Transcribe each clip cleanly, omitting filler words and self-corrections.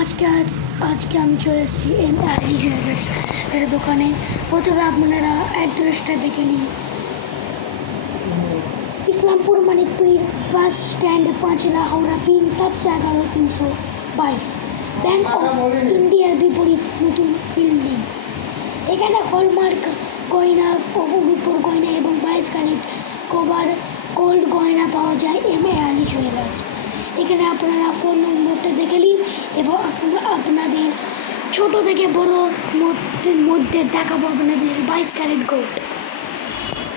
আজকে আমি চলে এসেছি এমআরই জুয়েলার্স এর দোকানে। প্রথমে আপনারা অ্যাড্রেসটা দেখে নিন। Islampur Manikpur bus stand 5 Howrah pin 711-322, bank of ইন্ডিয়ার বিপরীত নতুন বিল্ডিং। এখানে হলমার্ক গয়না, রূপোর গয়না এবং 22 ক্যারেট কভার গোল্ড গয়না পাওয়া যায় এমআরই জুয়েলার্স। এখানে আপনারা ফোন নম্বরটা দেখে নিন এবং আপনাদের ছোট থেকে বড়োর মধ্যে দেখাবো আপনাদের 22 ক্যারেট গোল্ড।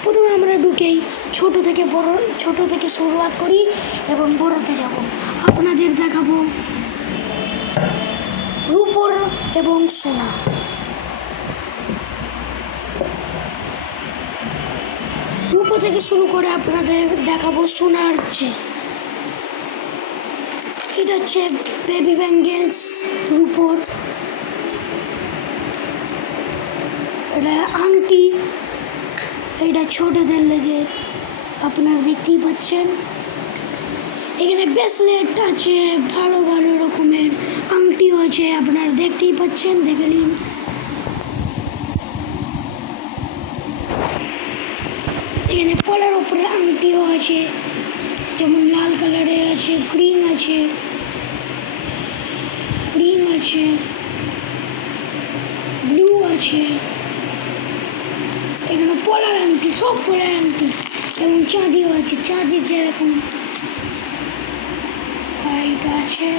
প্রথমে আমরা ঢুকেই ছোট থেকে শুরুয়াত করি এবং বড়োতে যাব। আপনাদের দেখাবো রূপোর এবং সোনা। রূপো থেকে শুরু করে আপনাদের দেখাবো সোনার এটা হচ্ছে বেবি ব্যাঙ্গেলস রূপোর, এটা আংটি, এটা ছোটদের লেগে আপনারা দেখতেই পাচ্ছেন। এখানে ব্রেসলেট আছে, ভালো ভালো রকমের আংটিও আছে, আপনারা দেখতেই পাচ্ছেন, দেখে নিন। এখানে পলার উপরে আংটিও আছে, যেমন লাল কালারের আছে, গ্রিন আছে, ব্লু আছে। এখানে পলার আংটি, সব পলার আংটি এবং চাঁদিও আছে, চাঁদির যেরকম এটা আছে।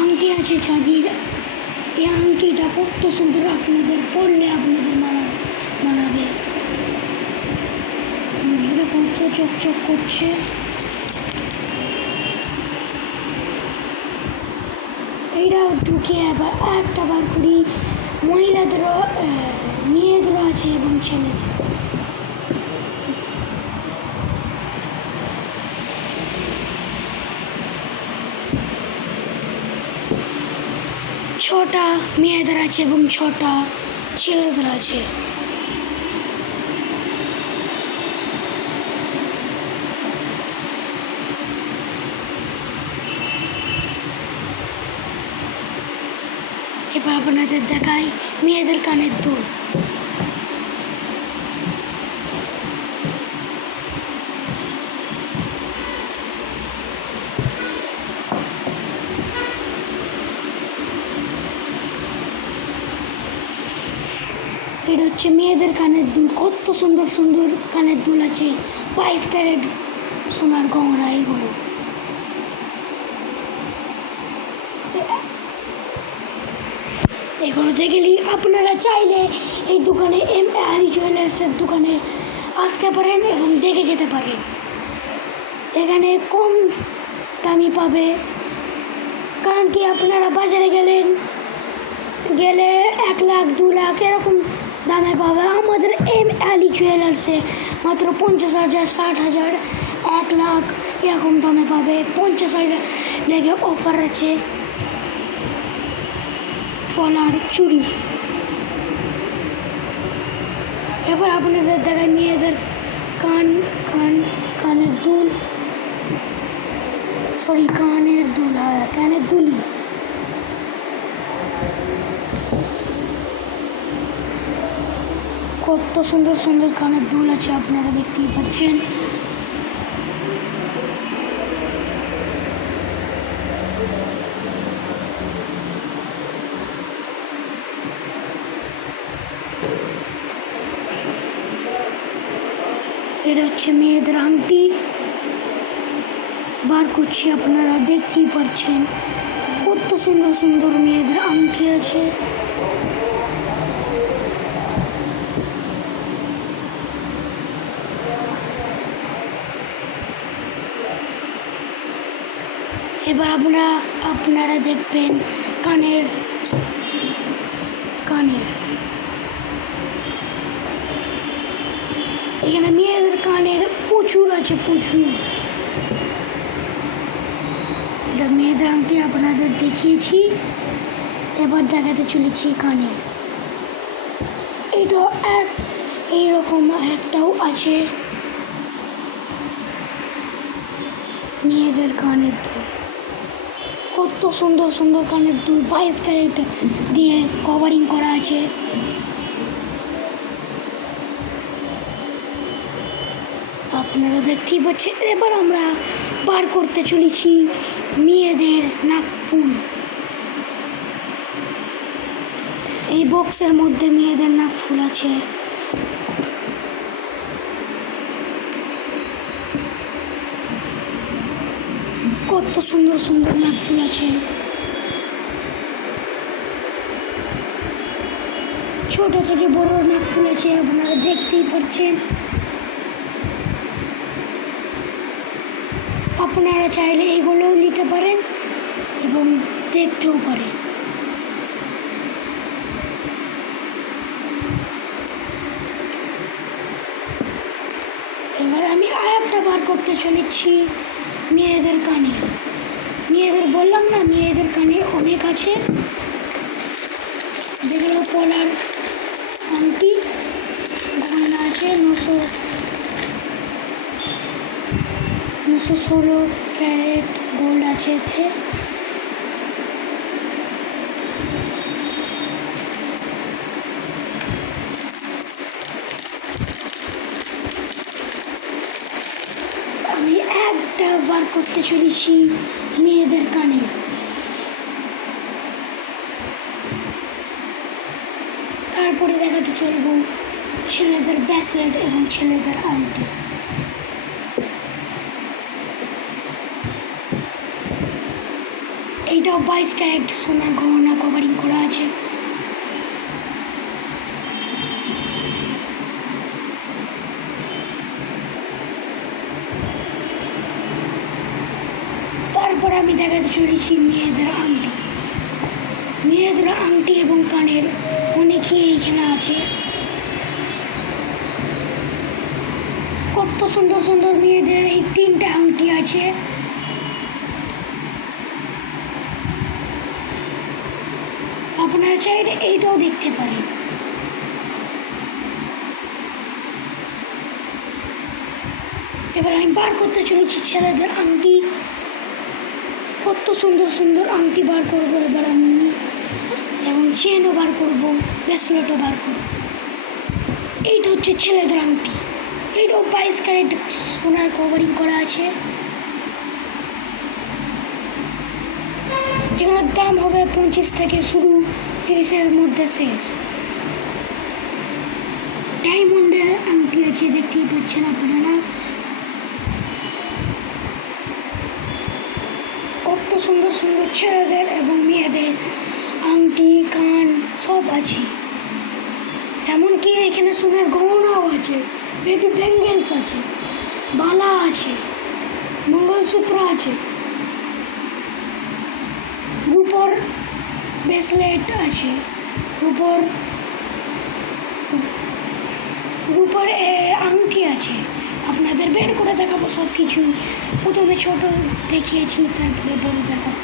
আংটি আছে চাঁদির। এই আংটিটা কত সুন্দর, আপনাদের পরলে আপনাদের মানাবে। কত চকচক করছে। এইটা ঢুকে আবার একটা বার করি, মহিলাদেরও মেয়েদেরও আছে এবং ছেলেদের। ছটা মেয়েদের আছে এবং 6টা ছেলেদের আছে। এবার আপনাদের দেখাই মেয়েদের কানের দুল। এটা হচ্ছে মেয়েদের কানের দুল, কত সুন্দর সুন্দর কানের দুল আছে। 22 ক্যারেট সোনার গহনা এইগুলো। এগুলো দেখে নিন। আপনারা চাইলে এই দোকানে এমআরই জুয়েলার্সের দোকানে আসতে পারেন এবং দেখে যেতে পারেন। এখানে কম দামি পাবে, কারণ কি আপনারা বাজারে গেলে 1 লাখ 2 লাখ এরকম দামে পাবে। আমাদের এমআরই জুয়েলার্সে মাত্র 50,000, 60,000, 1 লাখ এরকম দামে পাবে। 50,000 লেগে অফার আছে পলার চুড়ি। এবার আপনাদের দেখায় মেয়েদের কানের দুল, কানের দুলি। কত সুন্দর সুন্দর কানের দুল আছে, আপনারা দেখতেই পাচ্ছেন। এটা হচ্ছে মেয়েদের আংটি, বার করছি, আপনারা দেখতেই পাচ্ছেন কত সুন্দর সুন্দর মেয়েদের আংটি আছে। এবার আপনারা দেখবেন কানের এখানে মেয়েদের কানের প্রচুর আছে, প্রচুর। এটা মেয়েদের আংটি আপনাদের দেখিয়েছি, এবার দেখাতে চলেছি কানের। এটা এইরকম একটাও আছে মেয়েদের কানের দুল, কত সুন্দর সুন্দর কানের দুল, 22 ক্যারেট দিয়ে কভারিং করা আছে। আপনারা দেখতেই পাচ্ছেন। এবার আমরা বার করতে চলেছি মেয়েদের নাকফুল। এই বক্সের মধ্যে মেয়েদের নাকফুল আছে। কত সুন্দর সুন্দর নাকফুল আছে। ছোট থেকে বড় নাকফুল আছে, আপনারা দেখতেই পাচ্ছেন। আপনারা চাইলে এগুলোও নিতে পারেন এবং দেখতেও পারেন। এবার আমি আরেকটা বার করতে চলেছি মেয়েদের কানে। মেয়েদের বললাম না, মেয়েদের কানে অনেক আছে। যেগুলো পলার আংটি গয়না আছে, 916 ক্যারেট গোল্ড আছে এতে। আমি একটা বার করতে চলেছি মেয়েদের কানে। তারপরে দেখাতে চলবো ছেলেদের ব্রেসলেট এবং ছেলেদের আংটি। এইটাও 22 ক্যারেট সোনার গহনা কভারিং করা আছে। তারপরে আমি দেখাতে চলেছি মেয়েদের আংটি। মেয়েদের আংটি এবং কানের অনেকই এইখানে আছে। কত সুন্দর সুন্দর মেয়েদের এই 3টে আংটি আছে। আপনারা চাইলে এইটাও দেখতে পারেন। এবার আমি বার করতে চলেছি ছেলেদের আংটি। কত সুন্দর সুন্দর আংটি বার করবো এবার আমি, এবং চেনও বার করবো, ব্রেসলেটও বার করবো। এইটা হচ্ছে ছেলেদের আংটি। এইটাও 22 ক্যারেট সোনার কভারিং করা আছে। এগুলোর দাম হবে 25 থেকে শুরু, 30-এর মধ্যে শেষ। ডায়মন্ডের আংটি আছে, দেখতেই পাচ্ছেন আপনারা। কত সুন্দর সুন্দর ছেলেদের এবং মেয়েদের আংটি, কান সব আছে। এমনকি এখানে সোনার গহনাও আছে, বেবি ব্যাঙ্গেলস আছে, বালা আছে, মঙ্গলসূত্র আছে, রূপোর ব্রেসলেট আছে, রূপোর আংটি আছে। আপনাদের বের করে দেখাবো সব কিছু। প্রথমে ছোট দেখিয়েছি, তারপরে বড় দেখাবো।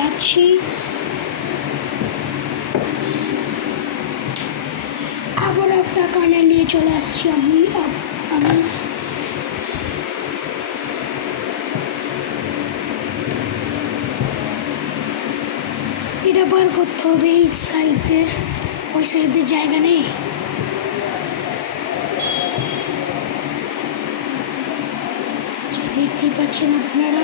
রাখছি। আবার একটা কানে নিয়ে চলে আসছি আমি। এটা বার করতে হবে এই সাইডে, ওই সাইডে জায়গা নেই। দেখতেই পাচ্ছেন আপনারা।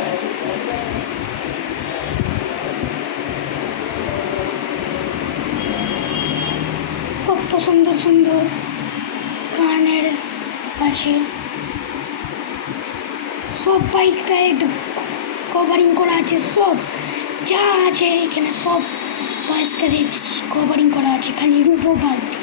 কত সুন্দর সুন্দর কানের আছে, সব 22 ক্যারেট কভারিং করা আছে। সব যা আছে এখানে সব 22 ক্যারেট কভারিং করা আছে, খালি রূপো বাদ দিয়ে।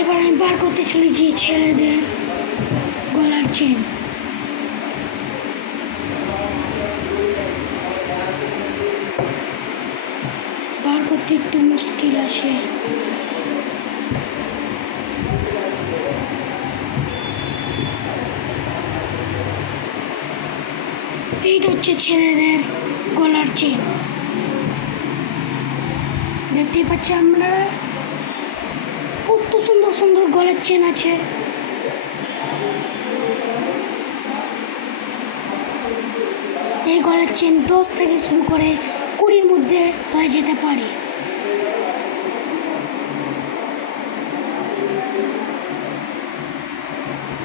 এবার আমি বার করতে চলেছি ছেলেদের গলার চেন। বার করতে একটু মুশকিল আছে। এইটা হচ্ছে ছেলেদের গলার চেন। দেখতেই পাচ্ছি আমরা কত সুন্দর সুন্দর গলার চেন আছে। এই গলার চেন 10 থেকে শুরু করে 20-র মধ্যে হয়ে যেতে পারে।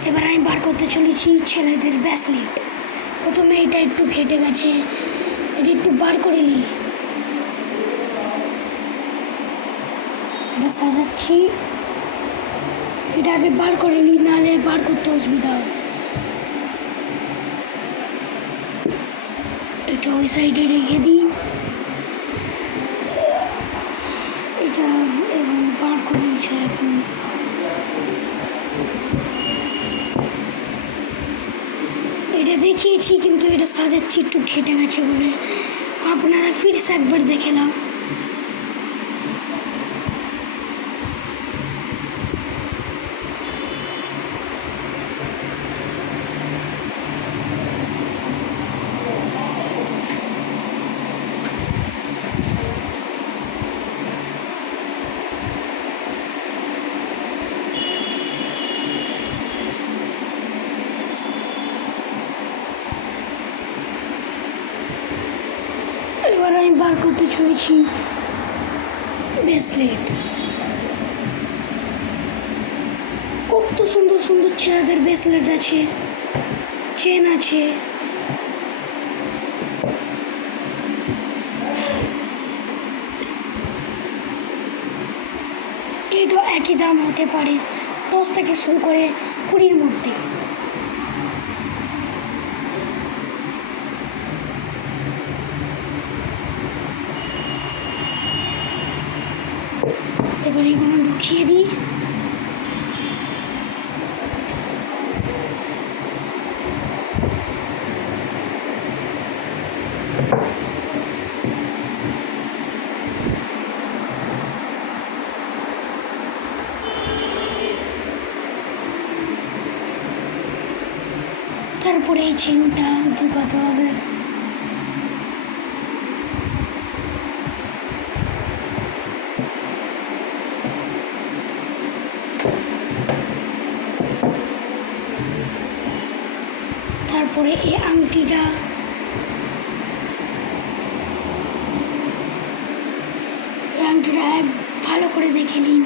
এবার আমি বার করতে চলেছি ছেলেদের ব্রেসলেট। প্রথমে এটা একটু ঘেটে গেছে, এটা একটু বার করে নিই। এটা সাজাচ্ছি, এটা আগে বার করে নিই, নাহলে বার করতে অসুবিধা হবে। এটা ওই সাইডে রেখে দিই, এটা এবং বার করে নিচ্ছে। এখন এটা দেখিয়েছি, কিন্তু এটা সাজাচ্ছি একটু ঘেটে গেছে বলে, আপনারা ফিরসে একবার দেখে নাও। এবার আমি বার করতে চলেছি ব্রেসলেট। কত সুন্দর সুন্দর ছেলেদের ব্রেসলেট আছে, চেন আছে। এটা একই দাম হতে পারে, 10 থেকে শুরু করে 20-র মধ্যে। এবার এগুলো ঢুকিয়ে দিই। তারপরে এই চেনটা ঢুকাতে হবে। তারপরে এই আংটিটা ভালো করে দেখে নিন।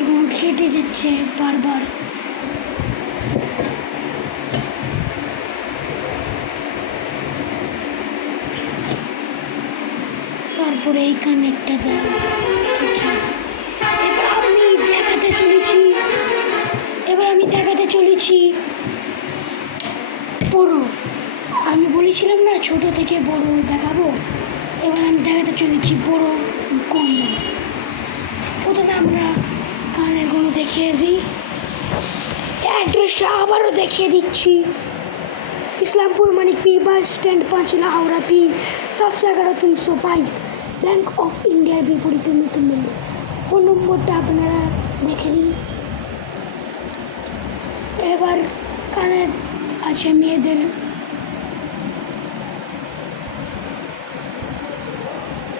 এবং ঘেটে যাচ্ছে বারবার। তারপরে এই কানেরটা দেওয়া। এবার আমি দেখাতে চলেছি বড়। আমি বলেছিলাম না ছোট থেকে বড় দেখাবো, এবার আমি দেখাতে চলেছি বড় কোনটা। প্রথমে আমরা কানেরগুলো দেখিয়ে দিই। অ্যাড্রেসটা আবারও দেখিয়ে দিচ্ছি। Islampur Manikpir bus stand, Panchla, Howrah, pin 711-322, bank of ইন্ডিয়ার বিপরীতে নতুন বিল্ডিং। ফোন নম্বরটা আপনারা দেখে নিন। এবার কানের আছে মেয়েদের,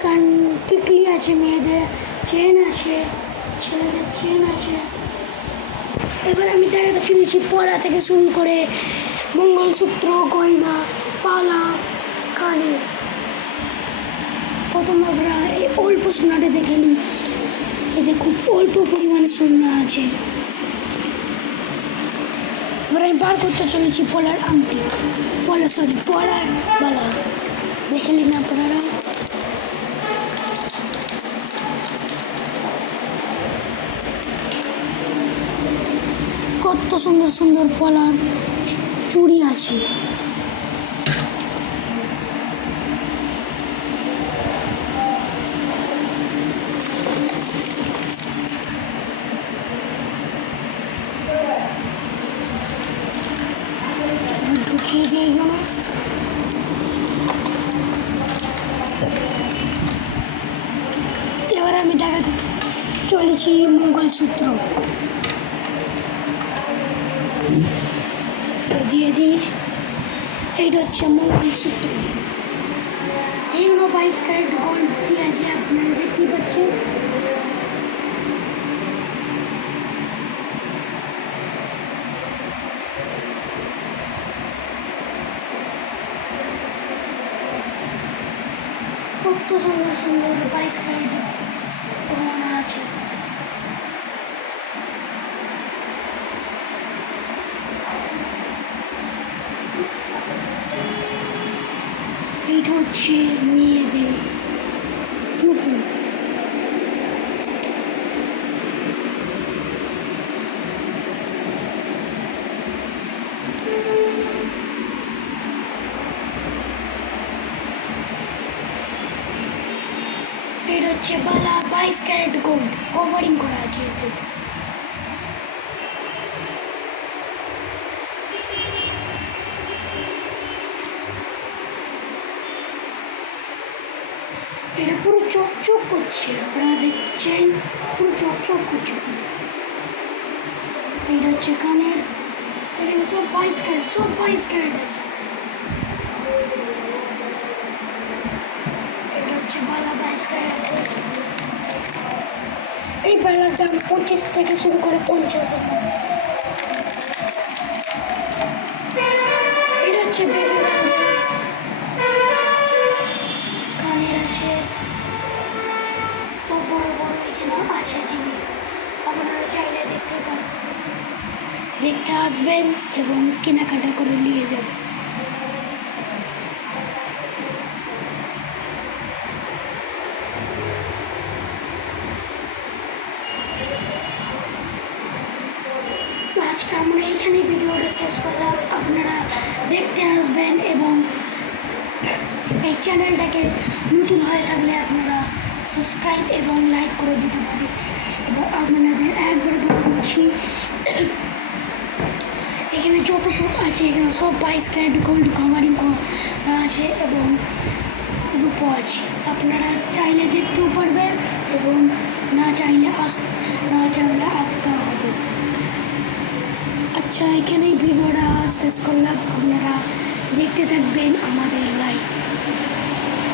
কান টিকলি আছে মেয়েদের, চেন আছে ছেলেদের, চেন আছে। এবার আমি দেখাতে শুনেছি পলা থেকে শুরু করে মঙ্গলসূত্র, গয়না, পালা, কানে। প্রথম আমরা এই অল্প সোনাটা দেখে নিই। এতে খুব অল্প পরিমাণে সোনা আছে। এবার আমি বার করতে চলেছি পলার আংটি, পলার বালা। দেখে নিন আপনারা। কত সুন্দর সুন্দর পলার চুড়ি আছে। ঢুকিয়ে দিই এইগুলো। এবার আমি দেখাতে চলেছি মঙ্গলসূত্র। দিয়ে দিই, এইটা হচ্ছে মঙ্গলসূত্র। এইগুলো 22 ক্যারেট গোল্ড দিয়ে আছে, আপনারা দেখতেই পাচ্ছেন। কত সুন্দর সুন্দর 22 ক্যারেট গহনা আছে। এইটা হচ্ছে মেয়েদের রূপো। এটা হচ্ছে বালা 22 ক্যারেট গোল্ড, কভারিং করা আছে এতে। এটা পুরো চকচক করছে, আপনারা দেখছেন পুরো চকচক করছে। এটা হচ্ছে কানের, এখানে সব 22 ক্যারেট, সব 22 ক্যারেট আছে। এটা হচ্ছে বালা 22 ক্যারেট। এই বালার দাম 25 থেকে শুরু করে 50,000। এটা হচ্ছে বেবি ব্যাঙ্গলস, কানের আছে, সব বড় বড় এখানে আছে জিনিস, আপনারা চাইলে দেখতে পারেন, দেখতে আসবেন এবং কেনাকাটা করে নিয়ে যাবেন। তো আজকে আমরা এইখানেই ভিডিওটা শেষ করলাম। আপনারা দেখতে আসবেন এবং এই চ্যানেলটাকে নতুন হয়ে থাকলে আপনারা সাবস্ক্রাইব এবং লাইক করে দিতে পারেন। এবং আপনাদের একবার বলছি, এখানে যত সব আছে এখানে সব 22 ক্যারেট গোল্ড কভারিং করা আছে এবং রূপো আছে। আপনারা চাইলে দেখতেও পারবেন এবং না চাইলে আসতে হবে। আচ্ছা, এখানেই ভিডিওটা শেষ করলাম। আপনারা দেখতে থাকবেন আমাদের লাইভ।